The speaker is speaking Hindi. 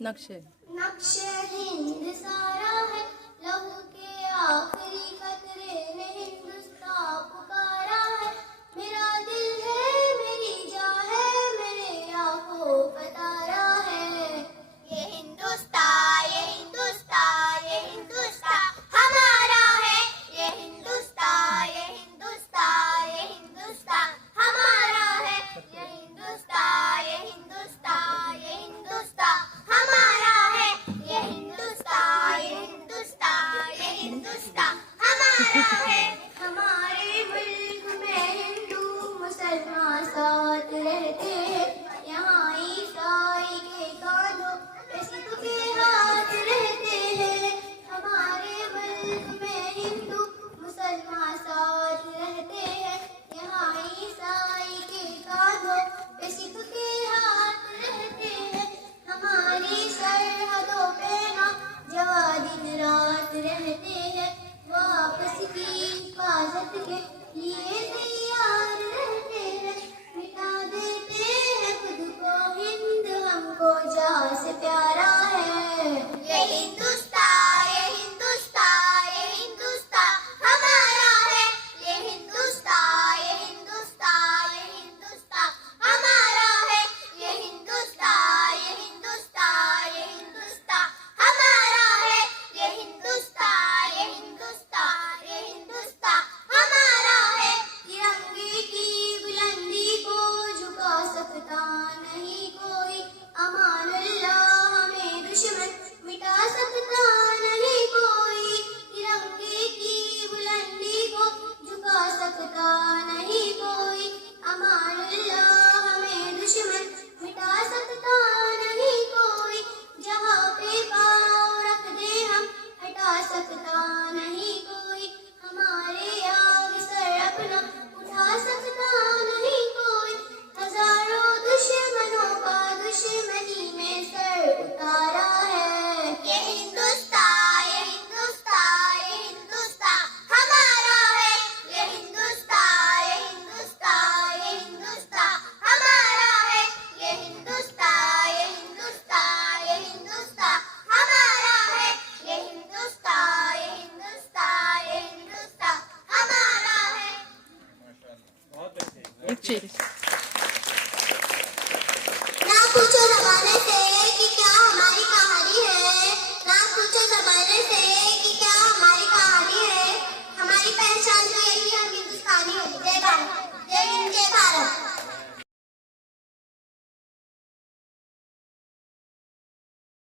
नक्शे नक्शे हिंद सारा है, लहू के आखिरी कतरे ने हिंदुस्तान पुकारा है। मेरा दिल है, मेरी जान है, मेरे आंखों का तारा है। ये हिंदुस्तान, ये हिंदुस्तान, ये हिंदुस्तान हमारा है। ये हिंदुस्तान, ये हिंदुस्तान, ये हिंदुस्तान हमारा है। ये हिंदुस्तान, ये हिंदुस्तान, ये हिंदुस्तान हमारा है। ये हिंदुस्तान, ये हिंदुस्तान, ये हिंदुस्तान हमारा है। हमारे मुल्क में हिंदू मुसलमान साथ रहते हैं। यहाँ ईसाई के कांधों पे सिख के हाथ रहते हैं। हमारे मुल्क में हिंदू मुसलमान साथ रहते हैं। यहाँ ईसाई के कांधों पे सिख के हाथ रहते हैं। हमारी सरहदों पे ना जवान दिन रात रहते हैं। वापस की हिफाजत के लिए तैयार रहते हैं। मिटा देते हैं खुद को हिंद, हमको जहाँ से प्यारा है। ये हिंदुस्तान, ये हिंदुस्तान, ये हिंदुस्तान हमारा है। ये हिंदुस्तान, ये हिंदुस्तान, ये हिंदुस्तान हमारा है। ये हिंदुस्तान, ये हिंदुस्तान, ये हिंदुस्तान हमारा है। ये हिंदुस्तान, ये हिंदुस्तान, ये हिंदुस्तान हमारा है। तिरंगे की बुलंदी को झुका सकता नहीं कोई। अमानुल्लाह हमें दुश्मन मिटा सकता नहीं कोई। तिरंगे की बुलंदी को झुका सकता नहीं कोई। अमानुल्लाह हमें दुश्मन मिटा सकता नहीं कोई। जहाँ पे पाँव रख दे हम हटा सकता नहीं कोई। हमारे आग सर अपना उठा सकता नहीं कोई। हजारों दुश्मनों का दुश्मनी में सर उतारा है। ये हिंदुस्तान, ये हिंदुस्तान, ये हिंदुस्तान हमारा है। ये हिंदुस्तान, ये हिंदुस्तान, ये हिंदुस्तान हमारा है। ये हिंदुस्तान, ये हिंदुस्तान, ये हिंदुस्तान हमारा है। ये हिंदुस्तान, ये हिंदुस्तान, ये हिंदुस्तान हमारा है। एक चेरी